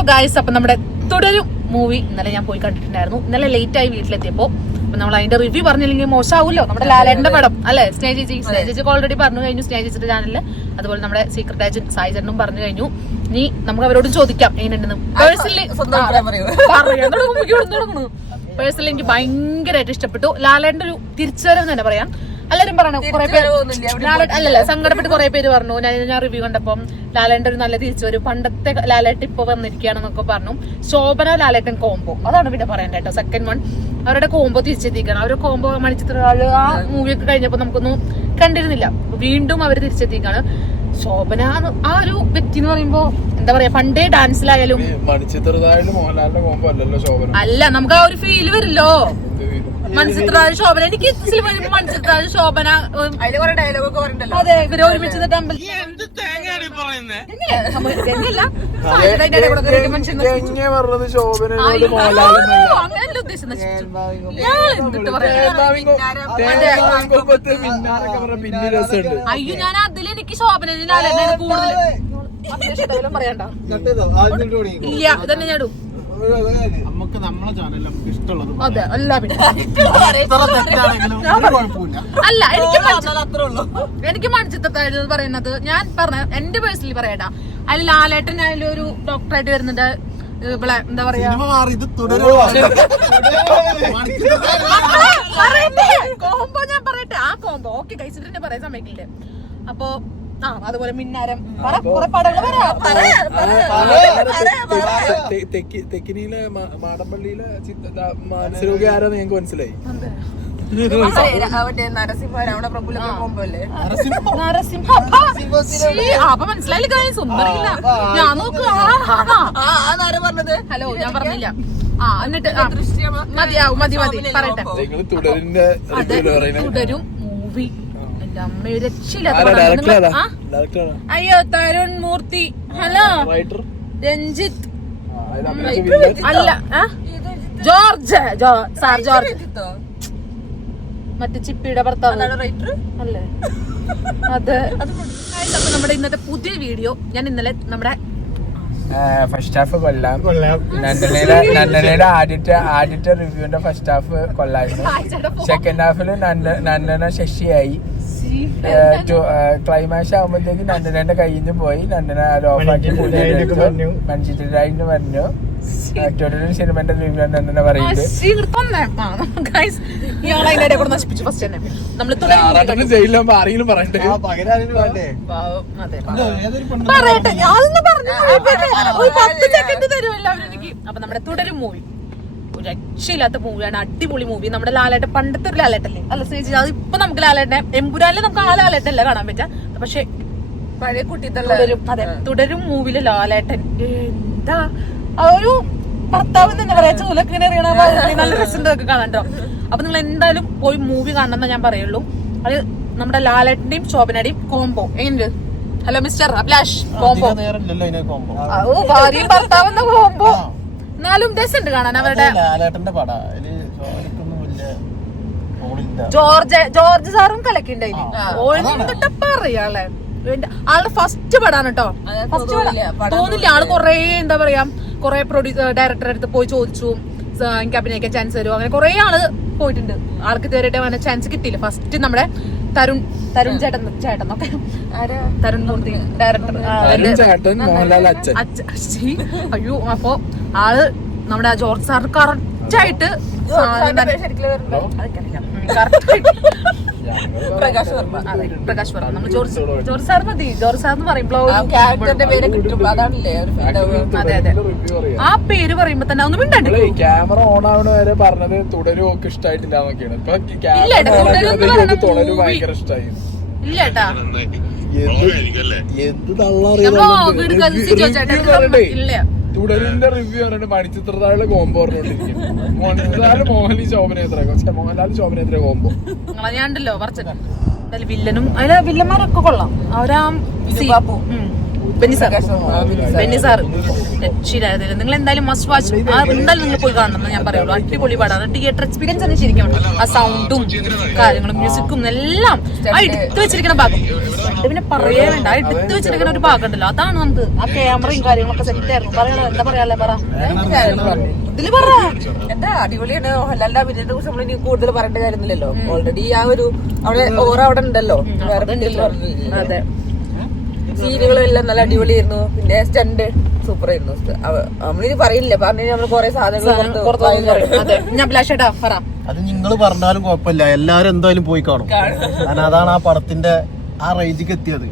Hello guys, അപ്പൊ നമ്മുടെ തുടരും മൂവി ഇന്നലെ ഞാൻ പോയി കണ്ടിട്ടുണ്ടായിരുന്നു. ഇന്നലെ ലേറ്റ് ആയി വീട്ടിലെത്തിയപ്പോ നമ്മൾ അതിന്റെ റിവ്യൂ പറഞ്ഞില്ലെങ്കിൽ മോശമാവുമല്ലോ. നമ്മുടെ ലാലേട്ടന്റെ പടം അല്ലെ, സ്നേഹിച്ച് ഓൾറെഡി പറഞ്ഞു കഴിഞ്ഞു സ്നേഹിച്ചിട്ട് ചാനലില്. അതുപോലെ നമ്മുടെ സീക്രട്ട് ഏജന്റ് സായി ചേട്ടനും പറഞ്ഞു കഴിഞ്ഞു. ഇനി നമുക്ക് അവരോടും ചോദിക്കാം എങ്ങനെയുണ്ടെന്ന്. പേഴ്സണലി എനിക്ക് ഭയങ്കരമായിട്ട് ഇഷ്ടപ്പെട്ടു. ലാലേട്ടന്റെ ഒരു തിരിച്ചുവരവ് തന്നെ പറയാം. എല്ലാരും പറയണം, കുറെ പേര് അല്ലല്ല സങ്കടപ്പെട്ട് കുറെ പേര് പറഞ്ഞു. ഞാൻ റിവ്യൂ കണ്ടപ്പം ലാലേട്ടൻ ഒരു നല്ല തിരിച്ചു വരും, പണ്ടത്തെ ലാലേട്ടൻ ഇപ്പൊ വന്നിരിക്കുകയാണെന്നൊക്കെ പറഞ്ഞു. ശോഭന ലാലേട്ടൻ കോംബോ, അതാണ് പിന്നെ പറയാൻ കേട്ടോ. സെക്കൻഡ് വൺ അവരുടെ കോംബോ തിരിച്ചെത്തിക്കണം. അവരുടെ കോംബോ മണിച്ചിത്രത്താഴ് ആ മൂവിയൊക്കെ കഴിഞ്ഞപ്പോ നമുക്കൊന്നും കണ്ടിരുന്നില്ല. വീണ്ടും അവര് തിരിച്ചെത്തിക്കാണ്. ശോഭന ആ ഒരു വ്യക്തി എന്ന് പറയുമ്പോ എന്താ പറയാ, പണ്ടേ ഡാൻസിലായാലും അല്ല, നമുക്ക് ആ ഒരു ഫീല് വരില്ലോ. മൺചിത്രാജ് ശോഭന, എനിക്ക് മൺചിത്രാജ് ശോഭന അതെ, ഇവര് ഒരുമിച്ച് അങ്ങനെയല്ല ഉദ്ദേശം. അയ്യോ, ഞാൻ അതിലെനിക്ക് ശോഭന കൂടുതൽ പറയണ്ട. ഇല്ല, ഇതന്നെ ഞാൻ ഇടും. നമുക്ക് നമ്മളെ ചാനൽ ഇഷ്ടമുള്ളത് അതെ അല്ല, അല്ല എനിക്ക് മൺചിത്രത്താഴ് പറയുന്നത് ഞാൻ പറഞ്ഞ എന്റെ പേഴ്സണലി പറയട്ടാ. അതിൽ ലാലേട്ടൻ അതിലൊരു ഡോക്ടറായിട്ട് വരുന്നുണ്ട്. ഇവിടെ എന്താ പറയാ, കോംബോ ഞാൻ പറയട്ടെ. ആ കോംബോ ഓക്കെ കഴിച്ചിട്ട് പറയാൻ സമ്മതിക്കില്ലേ. അപ്പൊ അതുപോലെ മിന്നാരം കുറെ പടങ്ങൾ തെക്കിനിയിലെ മാടമ്പള്ളിയിലെ മനസ്സിലോക്കി ആരാന്ന് ഞങ്ങൾക്ക് മനസ്സിലായി. അപ്പൊ മനസ്സിലായില്ല കാര്യം സുന്ദരില്ല. ഞാൻ നോക്കുക ഹലോ, ഞാൻ പറഞ്ഞില്ല. എന്നിട്ട് മതി പറയട്ടെ. തുടരും മൂവി അയ്യോ, തരുൺ മൂർത്തി, ഹലോ രഞ്ജിത്ത് അല്ല, ജോർജ് സാർ ജോർജ്, മറ്റേ ചിപ്പിയുടെ ഭർത്താവ് അല്ലേ അത്. നമ്മുടെ ഇന്നത്തെ പുതിയ വീഡിയോ ഞാൻ ഇന്നലെ നമ്മുടെ ഫസ്റ്റ് ഹാഫ് കൊല്ലാം, നന്ദനയുടെ ആദ്യത്തെ റിവ്യൂന്റെ ഫസ്റ്റ് ഹാഫ് കൊള്ളായിരുന്നു. സെക്കൻഡ് ഹാഫില് നന്ദന ശശിയായി. ക്ലൈമാക്സ് ആകുമ്പോഴത്തേക്ക് നന്ദനന്റെ കയ്യിൽ നിന്ന് പോയി. നന്ദന അത് ഓഫാക്കി മൺചിത്രരാജിന് പറഞ്ഞു. തുടരും സിനിമന്റെ റിവ്യൂ നന്ദന പറയുന്നത് ആരെങ്കിലും പറയട്ടെ. അപ്പൊ നമ്മുടെ തുടരും മൂവി രക്ഷയില്ലാത്ത മൂവിയാണ്, അടിപൊളി മൂവി. നമ്മുടെ ലാലേട്ടൻ പണ്ടത്തെ ഒരു ലാലേട്ടല്ലേ അല്ല സ്നേഹിച്ചത്, അത് ഇപ്പൊ നമുക്ക് ലാലേട്ടനെ എമ്പുരാനില് നമുക്ക് ആ ലാലേട്ടല്ല കാണാൻ പറ്റാ. പക്ഷെ പഴയ കുട്ടി അതെ തുടരും മൂവിയില് ലാലേട്ടൻ എന്താ ആ ഒരു ഭർത്താവ് തന്നെ പറയാ, ചൂലൊക്കെ ഇങ്ങനെ അറിയണ നല്ല രസമുണ്ടൊക്കെ കാണാട്ടോ. അപ്പൊ നിങ്ങൾ എന്തായാലും പോയി മൂവി കാണണമെന്ന് ഞാൻ പറയുള്ളൂ. അത് നമ്മുടെ ലാലേട്ടന്റെയും ശോഭനയുടെയും കോംബോ എങ്ങനെയുണ്ട്? ഹലോ മിസ്റ്റർ അഭിലാഷ്, കോംബോ ഭാര്യയും ഭർത്താവെന്ന കോംബോ എന്നാലും രസമുണ്ട് കാണാൻ. അവരുടെ ജോർജ് സാറും കലക്കിണ്ടായില്ലേ, ഓളിട്ട് പറയാളെ. ആളുടെ ഫസ്റ്റ് പടാണ് കേട്ടോ. ഫസ്റ്റ് പടം തോന്നില്ല. ആള് കൊറേ എന്താ പറയാ, കൊറേ ഡയറക്ടറെ അടുത്ത് പോയി ചോദിച്ചു എനിക്ക് അഭിനയിക്കാൻ ചാൻസ് തരുമോ, അങ്ങനെ കൊറേ ആള് പോയിട്ടുണ്ട്. ആൾക്ക് ഇതുവരെയായിട്ട് ചാൻസ് കിട്ടിയില്ല. ഫസ്റ്റ് നമ്മുടെ തരുൺ ചേട്ടനൊക്കെ തരുൺ മൂർത്തി ഡയറക്ടർ അയ്യോ. അപ്പൊ ആള് നമ്മുടെ ജോർജ് സാർ കറക്റ്റായിട്ട് പ്രകാശ് വർമ്മ നമ്മൾ ജോർജ് സാർ മതി. ജോർജ് സാർ എന്ന് പറയുമ്പോ അതെ അതെ ആ പേര് പറയുമ്പോ തന്നെ ഒന്നും മിണ്ടാണ്ട്. ക്യാമറ ഓൺ ആവണ വരെ പറഞ്ഞത് തുടരും ഒക്കെ ഇഷ്ടമായിട്ടില്ല എന്നൊക്കെയാണ്. ഭയങ്കര ഇഷ്ടമായി. ഇല്ലേട്ടാ തുടരിന്റെ റിവ്യൂ പറഞ്ഞിട്ട് മണിച്ചിത്രത്താഴ് കോംബോ പറഞ്ഞോണ്ടിരിക്കും. മോഹൻലാൽ ശോഭനേത്ര കോംബോ ഞാനുണ്ടല്ലോ പറഞ്ഞ വില്ലനും അതിലെ വില്ലന്മാരൊക്കെ കൊള്ളാം. അവരാ ബെന്നി സാർ രക്ഷിതായിരുന്നു. നിങ്ങൾ എന്തായാലും മസ്റ്റ് വാച്ച്, എന്തായാലും നിങ്ങൾ പോയി കാണണം ഞാൻ പറയുള്ളൂ. അടിപൊളി പടമാണ്. തിയേറ്റർ എക്സ്പീരിയൻസ് തന്നെ ശരിക്കും. ആ സൗണ്ടും കാര്യങ്ങളും മ്യൂസിക്കും എല്ലാം ആ എടുത്തു വെച്ചിരിക്കുന്ന ഭാഗം പിന്നെ പറയേ വേണ്ട. ആ എടുത്തു വെച്ചിരിക്കുന്ന ഒരു ഭാഗം ഉണ്ടല്ലോ, അതാണ് നമുക്ക് ആ ക്യാമറയും കാര്യങ്ങളൊക്കെ സെറ്റ് ആയിരുന്നു. പറയണോ എന്താ പറയാല്ലേ? പറ ഇതില് പറ. എന്താ അടിപൊളിയാണ്. മോഹൻലാലിന്റെ അഭിനയത്തെ കുറിച്ച് നമ്മൾ ഇനി കൂടുതൽ പറയേണ്ട കാര്യമൊന്നുമില്ലല്ലോ. ഓൾറെഡി ആ ഒരു അവിടെ അവിടെ ഉണ്ടല്ലോ. അതെ, സീനുകളും എല്ലാം നല്ല അടിപൊളിയായിരുന്നു. പിന്നെ സ്റ്റണ്ട് സൂപ്പർ ആയിരുന്നു. നമ്മളിനി പറയില്ല, പറഞ്ഞു നമ്മൾ കുറെ സാധനങ്ങൾ അത് നിങ്ങൾ പറഞ്ഞാലും കുഴപ്പമില്ല, എല്ലാരും എന്തായാലും പോയി കാണും. കാരണം അതാണ് ആ പടത്തിന്റെ ആ റേഞ്ചിക്ക് എത്തിയത്.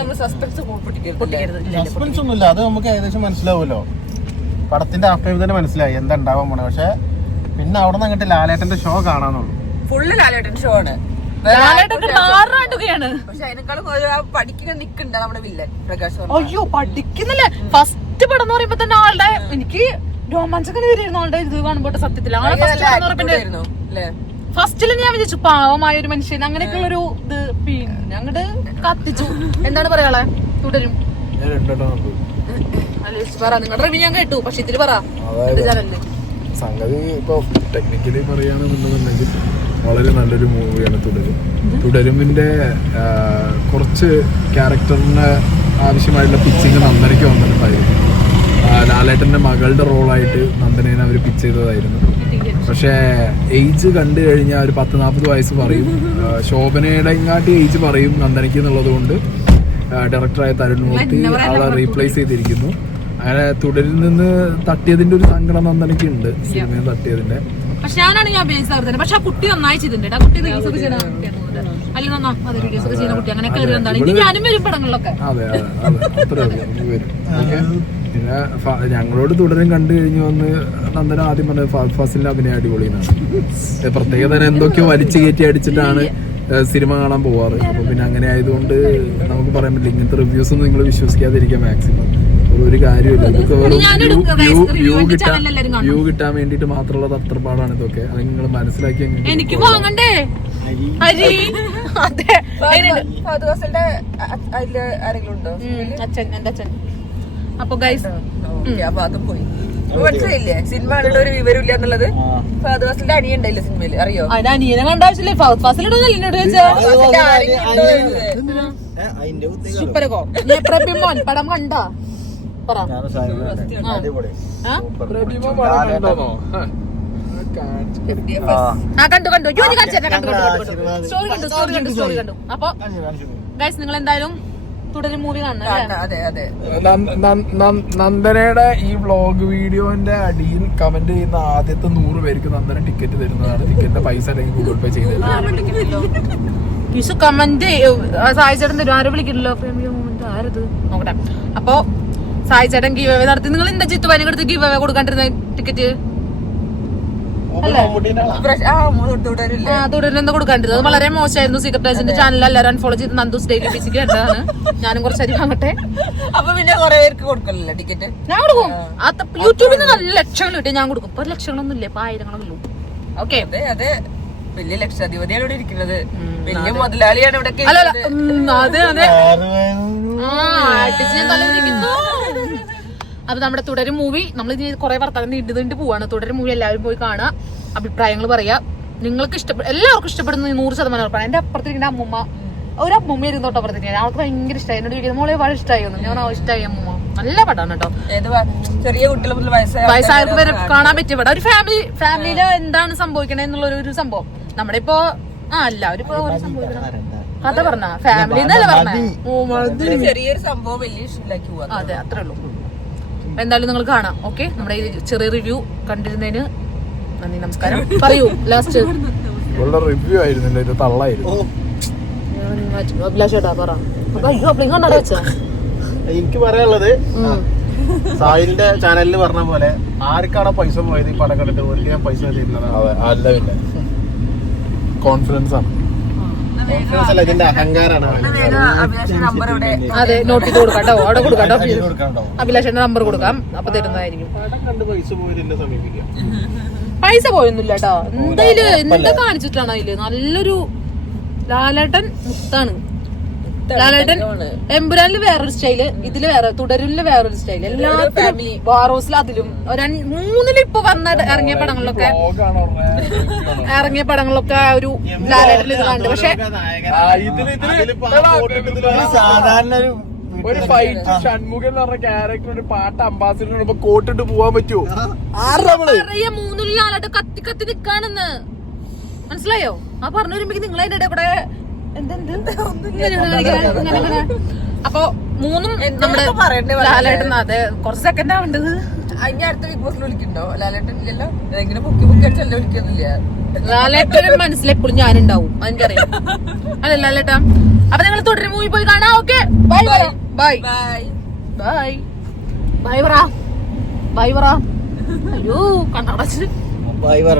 നമ്മൾ സസ്പെൻസ് സസ്പെൻസ് ഒന്നുമില്ല, അത് നമുക്ക് ഏകദേശം മനസ്സിലാവുമല്ലോ. പടത്തിന്റെ ആഫ്റ്റർ തന്നെ മനസ്സിലായി എന്താ ഉണ്ടാവാൻ പോണേ. പക്ഷെ പിന്നെ അവിടെ നിന്ന് അങ്ങോട്ട് ലാലേട്ടന്റെ ഷോ കാണാന്നുള്ളൂ. ഫുള്ള് ലാലേട്ടൻ ഷോ ആണ്. പക്ഷെ അതിനേക്കാളും പഠിക്കുന്ന നിക്കണ്ട നമ്മുടെ വില്ലൻ പ്രകാശ്. അയ്യോ പഠിക്കുന്നില്ലേ? ഫസ്റ്റ് പടം എന്ന് പറയുമ്പോ തന്നെ ആളുടെ എനിക്ക് രോമാഞ്ചൊക്കെ വരുന്നു ആളുടെ ഇത് കാണുമ്പോ. സത്യത്തില് ഫസ്റ്റില് ഞാൻ വിചാരിച്ചു പാവമായ ഒരു മനുഷ്യൻ, അങ്ങനെയൊക്കെയുള്ള ഒരു ഇത്. പിന്നെ അങ്ങോട്ട് കത്തിച്ചു. എന്താണ് പറയാളെ? തുടരും പറ, നിങ്ങളുടെ റിവ്യൂ ഞാൻ കേട്ടു. പക്ഷെ ഇതില് പറ. സംഗതി ഇപ്പൊ ടെക്നിക്കലി പറയുകയാണെന്നുണ്ടെങ്കിൽ വളരെ നല്ലൊരു മൂവിയാണ് തുടരും. തുടരുമിന്റെ കുറച്ച് ക്യാരക്ടറിന് ആവശ്യമായിട്ടുള്ള പിച്ചിങ് നന്ദനയ്ക്ക് വന്നിട്ടുണ്ടായിരുന്നു. ലാലേട്ടന്റെ മകളുടെ റോളായിട്ട് നന്ദനേനെ അവർ പിച്ച് ചെയ്തതായിരുന്നു. പക്ഷേ ഏജ് കണ്ടു കഴിഞ്ഞാൽ ഒരു 40 വയസ്സ് പറയും. ശോഭനയുടെ ഇങ്ങാട്ടി ഏജ് പറയും നന്ദനയ്ക്ക് എന്നുള്ളത് കൊണ്ട് ഡയറക്ടറായ തരുൺ മൂർത്തി അവളെ റീപ്ലേസ് ചെയ്തിരിക്കുന്നു. അങ്ങനെ തുടരിൽ നിന്ന് തട്ടിയതിന്റെ ഒരു സങ്കടം നന്ദനയ്ക്ക് ഉണ്ട്, സിനിമയിൽ തട്ടിയതിന്റെ. പക്ഷെ ഞാനാണ് ഞാൻ അഭിനയിച്ചത്. പക്ഷെ ആ കുട്ടി നന്നായി ചെയ്തിട്ടുണ്ട്. ആ കുട്ടി റീൽസ് ഒക്കെ ചെയ്യുന്ന അല്ലെങ്കിൽ വീഡിയോസ് ഒക്കെ ചെയ്യുന്ന കുട്ടി അങ്ങനെ കയറി എന്താണ്. ഇനി ഞാനും വരും പടങ്ങളിലൊക്കെ. അതെ അതെ അത്ര വരും. പിന്നെ ഞങ്ങളോട് തുടരും കണ്ടു കഴിഞ്ഞു വന്ന് നന്ദന ആദ്യം പറഞ്ഞത് ഫാസിലിന്റെ അഭിനയം അടിപൊളിയാണ്. പ്രത്യേക തരം എന്തൊക്കെയോ വലിച്ചു കയറ്റി അടിച്ചിട്ടാണ് സിനിമ കാണാൻ പോവാറ്. അപ്പൊ പിന്നെ അങ്ങനെ ആയതുകൊണ്ട് നമുക്ക് പറയാൻ പറ്റില്ല. ഇങ്ങനത്തെ റിവ്യൂസ് ഒന്നും നിങ്ങൾ വിശ്വസിക്കാതിരിക്കുക മാക്സിമം. ഒരു കാര്യമില്ല, ഇതൊക്കെ വ്യൂ കിട്ടാൻ വേണ്ടിട്ട് മാത്രമുള്ള തത്രപ്പാടാണ് ഇതൊക്കെ. അത് നിങ്ങൾ മനസ്സിലാക്കി. എനിക്ക് വാങ്ങണ്ടേ ആരെങ്കിലും ഉണ്ടോ? അച്ഛൻ, എന്റെ അച്ഛൻ. അപ്പൊ ഗൈസ് അതും പോയി. മനസ്സിലായില്ലേ സിനിമ കണ്ടിട്ട് ഒരു വിവരമില്ല എന്നുള്ളത്? ഫഹദ് ഫാസിലിന്റെ അനിയൻ ഉണ്ടായില്ല സിനിമയില്, അറിയോ? അതിന്റെ അനിയനെ കണ്ട ആവശ്യമില്ലേ? ഫഹദ് ഫാസിലിനോട് ചോദിച്ചാൽ പടം കണ്ടാ പറ. സ്റ്റോറി കണ്ടു. അപ്പൊ ഗൈസ് നിങ്ങൾ എന്തായാലും തുടരും മൂവി കാണണം. നന്ദനയുടെ ഈ വ്ളോഗ് വീഡിയോന്റെ അടിയിൽ കമന്റ് ചെയ്യുന്ന ആദ്യത്തെ 100 പേർക്ക് നന്ദന ടിക്കറ്റ് തരുന്നതാണ്. ടിക്കറ്റിന്റെ പൈസ അല്ലെങ്കിൽ ഗൂഗിൾ പേ ചെയ്ത് കമന്റ് സായി ചേട്ടൻ തരും. ആരും വിളിക്കില്ലല്ലോ. ആരത് നോക്കട്ടെ. അപ്പൊ സായി ചേട്ടൻ ഗീവ് അവേ നടത്തി. നിങ്ങൾ എന്താ ചിത്തു പനി കൊടുത്ത് ഗീവ് അവേ കൊടുക്കാണ്ടിരുന്ന ടിക്കറ്റ് തുടരുന്ന കൊടുക്കാണ്ടിരുന്നത്? അത് വളരെ മോശമായിരുന്നു. സീക്രട്ട് ഏജന്റ് ചാനൽ എല്ലാവരും അൺഫോളോ ചെയ്ത് നന്ദൂസ് ഡെയിലി ബേസിക്ക് കണ്ടതാണ്. ഞാനും കുറച്ചരി വാങ്ങട്ടെ. അപ്പൊ പിന്നെ കുറെ പേർക്ക് കൊടുക്കണല്ലോ ടിക്കറ്റ്. ഞാൻ കൊടുക്കും. യൂട്യൂബിൽ നിന്ന് നല്ല ലക്ഷങ്ങൾ കിട്ടിയ ഞാൻ കൊടുക്കും. ഇപ്പൊ ലക്ഷങ്ങളൊന്നും ഇല്ല, ഇപ്പൊ ആയിരങ്ങളൊന്നും. ഓക്കെ, അതെ വലിയ ലക്ഷാധിപതിയാണ് ഇവിടെ ഇരിക്കുന്നത്. വലിയ മുതലാളിയാണ് ഇവിടെ. അതെ അതെ അപ്പൊ നമ്മുടെ തുടരും മൂവി നമ്മൾ കുറെ വർത്തമാനം നീണ്ടു പോവാണ്. തുടരും മൂവി എല്ലാവരും പോയി കാണുക, അഭിപ്രായങ്ങൾ പറയാ. നിങ്ങൾക്ക് എല്ലാവർക്കും ഇഷ്ടപ്പെടുന്ന 100% ഉറപ്പാണ്. എന്റെ അപ്പുറത്തിരിക്കുന്ന അമ്മൂമ്മ, ഒരു അമ്മൂമ്മ ഇരുന്ന് തൊട്ട് അപ്പുറത്തിരിക്കുന്നത് അവൾക്ക് ഭയങ്കര ഇഷ്ടമായി. എന്നോട് ചോദിക്കുന്നത് മോളെ വളരെ ഇഷ്ടമായി ഒന്നും. ഞാൻ ഇഷ്ടമായി അമ്മൂമ്മ, നല്ല പടമാണ് കേട്ടോ. ചെറിയ കുട്ടികൾ വയസ്സായവർക്ക് വരെ കാണാൻ പറ്റിയ പടം. ഒരു ഫാമിലിയില് എന്താണ് സംഭവിക്കണേ എന്നുള്ള ഒരു സംഭവം. നമ്മുടെ ഇപ്പൊ എല്ലാവരും ഇപ്പൊ ഒരു സംഭവിക്കണം കഥ പറഞ്ഞ ഫാമിലി എന്നല്ലേ പറഞ്ഞ ചെറിയൊരു സംഭവം വലിയ ഇഷ്ടത്തിലേക്ക് പോവാ. അതെ, അത്രേ ഉള്ളൂ. എന്തായാലും നിങ്ങൾ കാണാം. ഓക്കെ, നമ്മുടെ ഈ ചെറിയ റിവ്യൂ കണ്ടിരുന്നതിന് നന്ദി, നമസ്കാരം. പറയൂ ലാസ്റ്റ്. റിവ്യൂ ആയിരുന്നില്ല, ഇത് തള്ളായിരുന്നു. അഭിലാഷേട്ടാ പറ. എനിക്ക് പറയാനുള്ളത് സായിന്റെ ചാനലിൽ പറഞ്ഞ പോലെ ആർക്കാണോ പൈസ പോയത് ഈ പടം കണ്ടിട്ട് ഒരിക്കലും പൈസ തരുന്നത് അല്ല, പിന്നെ കോൺഫിഡൻസ് ആണ്. കോൺഫിഡൻസ് അല്ല, ഇതിന്റെ അഹങ്കാരാണ്. അതെ, നോട്ട് ചെയ്ത് കൊടുക്കാം കേട്ടോ. അവിടെ കൊടുക്കാം. അഭിലാഷേന്റെ നമ്പർ കൊടുക്കാം, അപ്പൊ തരുന്നതായിരിക്കും. പൈസ പോയൊന്നുമില്ല കേട്ടോ. എന്തായാലും എന്താ കാണിച്ചിട്ടാണ് അതില് നല്ലൊരു ലാലേട്ടൻ മുത്താണ്. ലാലേട്ടൻ എമ്പുരാനില് വേറൊരു സ്റ്റൈല്, ഇതില് വേറെ, തുടരില് വേറൊരു സ്റ്റൈല്, എല്ലാത്തിലും വാറോസിൽ അതിലും 3 ഇപ്പൊ ഇറങ്ങിയ പടങ്ങളിലൊക്കെ ആ ഒരു ലാലേട്ടൻ ഇത് കണ്ടു. പക്ഷെ സാധാരണ ഒരു ഫൈറ്റ് ഷൺമുഖൻ എന്ന് പറഞ്ഞ ക്യാരക്ടർ ഒരു പാട്ട് അംബാസിഡർ കോട്ടിട്ട് പോവാൻ പറ്റുമോ? 3 ലാലേട്ടൻ കത്തി കത്തി നിക്കാണെന്ന് മനസ്സിലായോ? ആ പറഞ്ഞു വരുമ്പോ നിങ്ങൾ അതിന്റെ ഇടയിൽ കൂടെ അപ്പൊ 3 നമ്മുടെ ലാലേട്ടൻ. അതെ, കുറച്ച് സെക്കൻഡ് ആവേണ്ടത്. അതിന്റെ അടുത്ത ബിഗ് ബോസിൽ വിളിക്കണ്ടോ ലാലേട്ടൻ? ഇല്ലല്ലോ, എങ്ങനെ പൊക്കി അടിച്ചല്ല വിളിക്കൊന്നുമില്ല. ലാലേട്ടന്റെ മനസ്സിലെപ്പോഴും ഞാനുണ്ടാവും, എനിക്കറിയാം. അല്ല ലാലേട്ടാ, അപ്പൊ നിങ്ങൾ തുടരും മൂവി പോയി കാണാം. Okay, bye bye bye bye bye പറ, ബൈ പറ. അയ്യോ കണ്ണടച്ച് ബൈ പറ.